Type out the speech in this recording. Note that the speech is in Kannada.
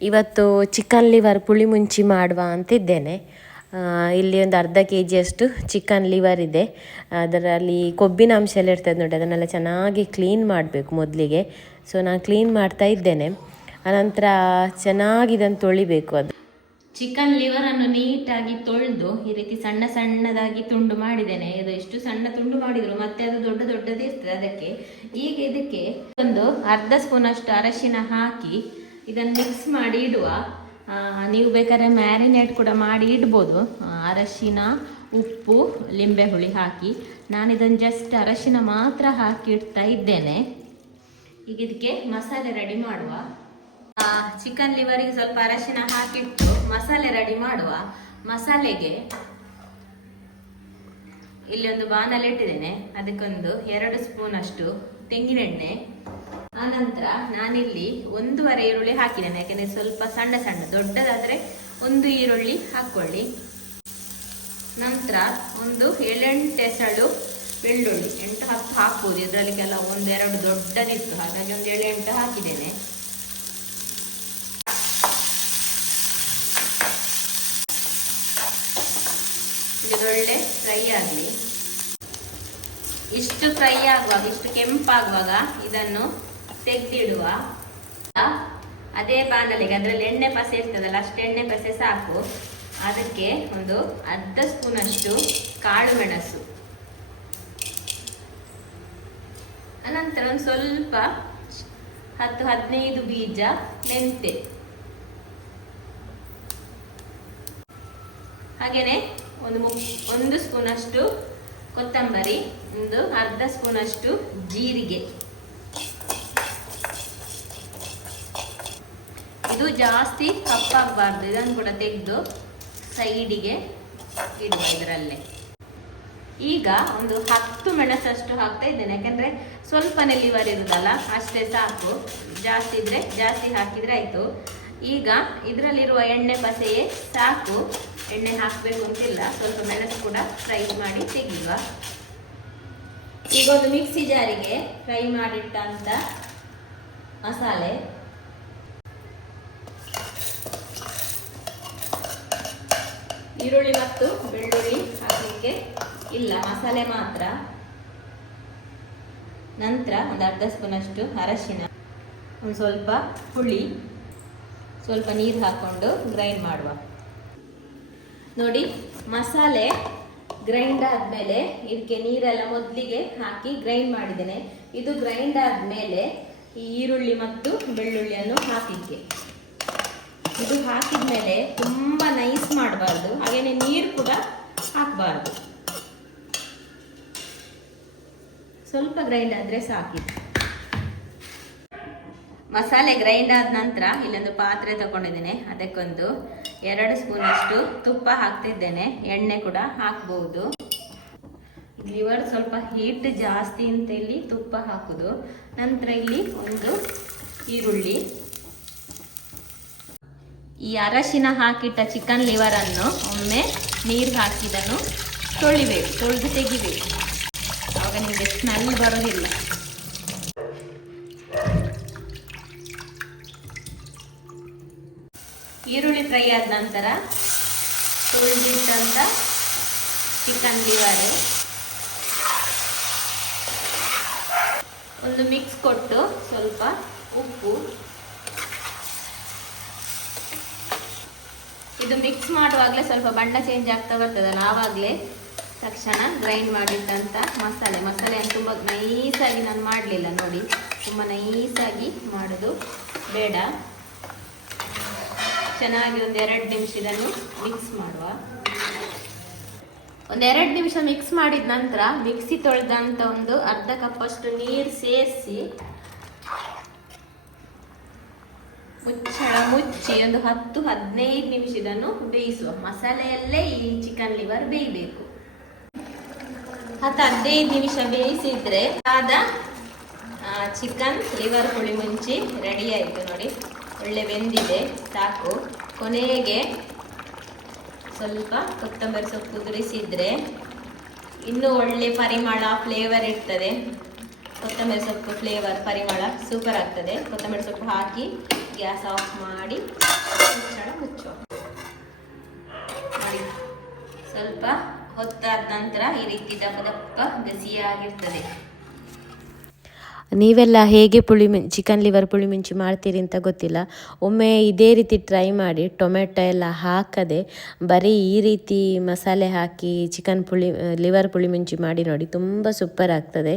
ಇವತ್ತು ಚಿಕನ್ ಲಿವರ್ ಪುಳಿ ಮುಂಚಿ ಮಾಡುವ ಅಂತಿದ್ದೇನೆ. ಇಲ್ಲಿ ಒಂದು ಅರ್ಧ ಕೆಜಿಯಷ್ಟು ಚಿಕನ್ ಲಿವರ್ ಇದೆ. ಅದರಲ್ಲಿ ಕೊಬ್ಬಿನ ಅಂಶ ಎಲ್ಲ ಇರ್ತದೆ ನೋಡಿ, ಅದನ್ನೆಲ್ಲ ಚೆನ್ನಾಗಿ ಕ್ಲೀನ್ ಮಾಡಬೇಕು ಮೊದಲಿಗೆ. ಸೊ ನಾನು ಕ್ಲೀನ್ ಮಾಡ್ತಾ ಇದ್ದೇನೆ. ಅನಂತರ ಚೆನ್ನಾಗಿ ಇದನ್ನು ತೊಳಿಬೇಕು. ಅದು ಚಿಕನ್ ಲಿವರನ್ನು ನೀಟಾಗಿ ತೊಳೆದು ಈ ರೀತಿ ಸಣ್ಣ ಸಣ್ಣದಾಗಿ ತುಂಡು ಮಾಡಿದ್ದೇನೆ. ಇದು ಎಷ್ಟು ಸಣ್ಣ ತುಂಡು ಮಾಡಿದ್ರು ಮತ್ತೆ ಅದು ದೊಡ್ಡ ದೊಡ್ಡದೇ ಇರ್ತದೆ. ಅದಕ್ಕೆ ಈಗ ಇದಕ್ಕೆ ಒಂದು ಅರ್ಧ ಸ್ಪೂನ್ ಅಷ್ಟು ಅರಶಿನ ಹಾಕಿ ಇದನ್ನು ಮಿಕ್ಸ್ ಮಾಡಿ ಇಡುವ. ನೀವು ಬೇಕಾದ್ರೆ ಮ್ಯಾರಿನೇಟ್ ಕೂಡ ಮಾಡಿ ಇಡ್ಬೋದು. ಅರಶಿನ, ಉಪ್ಪು, ಲಿಂಬೆ ಹುಳಿ ಹಾಕಿ ನಾನು ಇದನ್ನು ಜಸ್ಟ್ ಅರಶಿನ ಮಾತ್ರ ಹಾಕಿ ಇಡ್ತಾ ಇದ್ದೇನೆ. ಈಗ ಇದಕ್ಕೆ ಮಸಾಲೆ ರೆಡಿ ಮಾಡುವ. ಚಿಕನ್ ಲಿವರಿಗೆ ಸ್ವಲ್ಪ ಅರಶಿನ ಹಾಕಿಟ್ಟು ಮಸಾಲೆ ರೆಡಿ ಮಾಡುವ. ಮಸಾಲೆಗೆ ಇಲ್ಲಿ ಒಂದು ಬಾಣಲೆ ಇಟ್ಟಿದ್ದೇನೆ. ಅದಕ್ಕೊಂದು 2 ಸ್ಪೂನ್ ಅಷ್ಟು ತೆಂಗಿನೆಣ್ಣೆ. ಆನಂತರ ನಾನಿಲ್ಲಿ 1.5 ಈರುಳ್ಳಿ ಹಾಕಿದ್ದೇನೆ. ಯಾಕೆಂದರೆ ಸ್ವಲ್ಪ ಸಣ್ಣ ಸಣ್ಣ, ದೊಡ್ಡದಾದರೆ 1 ಈರುಳ್ಳಿ ಹಾಕ್ಕೊಳ್ಳಿ. ನಂತರ ಒಂದು 7-8 ಎಸಳು ಬೆಳ್ಳುಳ್ಳಿ, 8-10 ಹಾಕ್ಬೋದು. ಇದರಲ್ಲಿ ಕೆಲವು 1-2 ದೊಡ್ಡದಿತ್ತು, ಹಾಗಾಗಿ ಒಂದು 7-8 ಹಾಕಿದ್ದೇನೆ. ಇದೊಳ್ಳೆ ಫ್ರೈ ಆಗಲಿ. ಇಷ್ಟು ಫ್ರೈ ಆಗುವಾಗ, ಇಷ್ಟು ಕೆಂಪಾಗುವಾಗ ಇದನ್ನು ತೆಗೆದಿಡುವ. ಅದೇ ಬಾಣಲೆಗೆ, ಅದರಲ್ಲಿ ಎಣ್ಣೆ ಪಸೆ ಇರ್ತದಲ್ಲ, ಅಷ್ಟು ಎಣ್ಣೆ ಪಸೆ ಸಾಕು. ಅದಕ್ಕೆ ಒಂದು ಅರ್ಧ ಸ್ಪೂನ್ ಅಷ್ಟು ಕಾಳು ಮೆಣಸು, ಅನಂತರ ಒಂದು ಸ್ವಲ್ಪ 10-15 ಬೀಜ ಮೆಂತೆ, ಹಾಗೇನೆ ಒಂದು ಸ್ಪೂನ್ ಅಷ್ಟು ಕೊತ್ತಂಬರಿ, ಒಂದು ಅರ್ಧ ಸ್ಪೂನ್ ಅಷ್ಟು ಜೀರಿಗೆ. ಇದು ಜಾಸ್ತಿ ಕಪ್ಪಾಗಬಾರ್ದು. ಇದನ್ನು ಕೂಡ ತೆಗೆದು ಸೈಡಿಗೆ ಇಡುವ ಇದರಲ್ಲೇ. ಈಗ ಒಂದು 10 ಮೆಣಸಷ್ಟು ಹಾಕ್ತಾ ಇದ್ದೇನೆ. ಯಾಕಂದ್ರೆ ಸ್ವಲ್ಪನೇ ಲಿವರ್ ಇರುದಲ್ಲ, ಅಷ್ಟೇ ಸಾಕು. ಜಾಸ್ತಿ ಇದ್ರೆ ಜಾಸ್ತಿ ಹಾಕಿದ್ರೆ ಆಯ್ತು. ಈಗ ಇದರಲ್ಲಿರುವ ಎಣ್ಣೆ ಪಸೆಯೇ ಸಾಕು, ಎಣ್ಣೆ ಹಾಕಬೇಕು ಅಂತಿಲ್ಲ. ಸ್ವಲ್ಪ ಮೆಣಸು ಕೂಡ ಫ್ರೈ ಮಾಡಿ ತೆಗೆಯುವ. ಈಗ ಒಂದು ಮಿಕ್ಸಿ ಜಾರಿಗೆ ಫ್ರೈ ಮಾಡಿಟ್ಟಂತ ಮಸಾಲೆ, ಈರುಳ್ಳಿ ಮತ್ತು ಬೆಳ್ಳುಳ್ಳಿ ಹಾಕಲಿಕ್ಕೆ ಇಲ್ಲ, ಮಸಾಲೆ ಮಾತ್ರ. ನಂತರ ಒಂದು ಅರ್ಧ ಸ್ಪೂನ್ ಅಷ್ಟು ಅರಶಿನ, ಒಂದು ಸ್ವಲ್ಪ ಹುಳಿ, ಸ್ವಲ್ಪ ನೀರು ಹಾಕೊಂಡು ಗ್ರೈಂಡ್ ಮಾಡುವ. ನೋಡಿ, ಮಸಾಲೆ ಗ್ರೈಂಡ್ ಆದಮೇಲೆ ಇದಕ್ಕೆ ನೀರೆಲ್ಲ ಮೊದಲಿಗೆ ಹಾಕಿ ಗ್ರೈಂಡ್ ಮಾಡಿದ್ದೇನೆ. ಇದು ಗ್ರೈಂಡ್ ಆದಮೇಲೆ ಈ ಈರುಳ್ಳಿ ಮತ್ತು ಬೆಳ್ಳುಳ್ಳಿಯನ್ನು ಹಾಕಲಿಕ್ಕೆ. ಇದು ಹಾಕಿದ ಮೇಲೆ ತುಂಬ ನೈಸ್ ಮಾಡಬಾರ್ದು, ಹಾಗೇನೆ ನೀರು ಕೂಡ ಹಾಕಬಾರ್ದು. ಸ್ವಲ್ಪ ಗ್ರೈಂಡ್ ಆದರೆ ಸಾಕಿತ್ತು. ಮಸಾಲೆ ಗ್ರೈಂಡ್ ಆದ ನಂತರ ಇಲ್ಲೊಂದು ಪಾತ್ರೆ ತಗೊಂಡಿದ್ದೇನೆ. ಅದಕ್ಕೊಂದು 2 ಸ್ಪೂನ್ ಅಷ್ಟು ತುಪ್ಪ ಹಾಕ್ತಿದ್ದೇನೆ. ಎಣ್ಣೆ ಕೂಡ ಹಾಕ್ಬಹುದು. ಲಿವರ್ ಸ್ವಲ್ಪ ಹೀಟ್ ಜಾಸ್ತಿ ಅಂತ ಇಲ್ಲಿ ತುಪ್ಪ ಹಾಕುದು. ನಂತರ ಇಲ್ಲಿ ಒಂದು ಈರುಳ್ಳಿ, ಈ ಅರಶಿನ ಹಾಕಿಟ್ಟ ಚಿಕನ್ ಲಿವರ್ ಅನ್ನು ಒಮ್ಮೆ ನೀರು ಹಾಕಿದನ್ನು ತೊಳಿಬೇಕು, ತೊಳೆದು ತೆಗಿಬೇಕು. ಆವಾಗ ನಿಮಗೆ ಸ್ಮೆಲ್ ಬರೋದಿಲ್ಲ. ಈರುಳ್ಳಿ ಫ್ರೈ ಆದ ನಂತರ ತೊಳೆದಿಟ್ಟಂತ ಚಿಕನ್ ಲಿವರ್ ಒಂದು ಮಿಕ್ಸ್ ಕೊಟ್ಟು ಸ್ವಲ್ಪ ಉಪ್ಪು, ಇದು ಮಿಕ್ಸ್ ಮಾಡುವಾಗಲೇ ಸ್ವಲ್ಪ ಬಣ್ಣ ಚೇಂಜ್ ಆಗ್ತಾ ಬರ್ತದಲ್ಲ, ಆವಾಗಲೇ ತಕ್ಷಣ ಗ್ರೈಂಡ್ ಮಾಡಿಟ್ಟಂತ ಮಸಾಲೆ ತುಂಬ ನೈಸಾಗಿ ನಾನು ಮಾಡಲಿಲ್ಲ ನೋಡಿ, ತುಂಬ ನೈಸಾಗಿ ಮಾಡೋದು ಬೇಡ. ಚೆನ್ನಾಗಿ ಒಂದು 2 ನಿಮಿಷ ಇದನ್ನು ಮಿಕ್ಸ್ ಮಾಡುವ. ಒಂದು 2 ನಿಮಿಷ ಮಿಕ್ಸ್ ಮಾಡಿದ ನಂತರ ಮಿಕ್ಸಿ ತೊಳೆದಂತ ಒಂದು ಅರ್ಧ ಕಪ್ಪಷ್ಟು ನೀರು ಸೇರಿಸಿ ಮುಚ್ಚಳ ಮುಚ್ಚಿ ಒಂದು 10-15 ನಿಮಿಷ ಇದನ್ನು ಬೇಯಿಸುವ. ಮಸಾಲೆಯಲ್ಲೇ ಈ ಚಿಕನ್ ಲಿವರ್ ಬೇಯಬೇಕು. 10-15 ನಿಮಿಷ ಬೇಯಿಸಿದ್ರೆ ಆದ ಚಿಕನ್ ಲಿವರ್ ಪುಳಿ ಮುಂಚಿ ರೆಡಿ ಆಯಿತು ನೋಡಿ. ಒಳ್ಳೆ ಬೆಂದಿದೆ, ಸಾಕು. ಕೊನೆಗೆ ಸ್ವಲ್ಪ ಕೊತ್ತಂಬರಿ ಸೊಪ್ಪು ಉದುರಿಸಿದ್ರೆ ಇನ್ನೂ ಒಳ್ಳೆ ಪರಿಮಳ, ಫ್ಲೇವರ್ ಇರ್ತದೆ. ಕೊತ್ತಂಬರಿ ಸೊಪ್ಪು ಫ್ಲೇವರ್, ಪರಿಮಳ ಸೂಪರ್ ಆಗ್ತದೆ. ಕೊತ್ತಂಬರಿ ಸೊಪ್ಪು ಹಾಕಿ ಗ್ಯಾಸ್ ಆಫ್ ಮಾಡಿ ಮುಚ್ಚುವ. ನೋಡಿ, ಸ್ವಲ್ಪ ಹೊತ್ತಾದ ನಂತರ ಈ ರೀತಿ ದಪ್ಪ ದಪ್ಪ ಬಿಸಿಯಾಗಿರ್ತದೆ. ನೀವೆಲ್ಲ ಹೇಗೆ ಚಿಕನ್ ಲಿವರ್ ಪುಳಿ ಮುಂಚಿ ಮಾಡ್ತೀರಿ ಅಂತ ಗೊತ್ತಿಲ್ಲ. ಒಮ್ಮೆ ಇದೇ ರೀತಿ ಟ್ರೈ ಮಾಡಿ, ಟೊಮೆಟೊ ಎಲ್ಲ ಹಾಕದೆ ಬರೀ ಈ ರೀತಿ ಮಸಾಲೆ ಹಾಕಿ ಲಿವರ್ ಪುಳಿ ಮುಂಚಿ ಮಾಡಿ ನೋಡಿ, ತುಂಬ ಸೂಪರ್ ಆಗ್ತದೆ.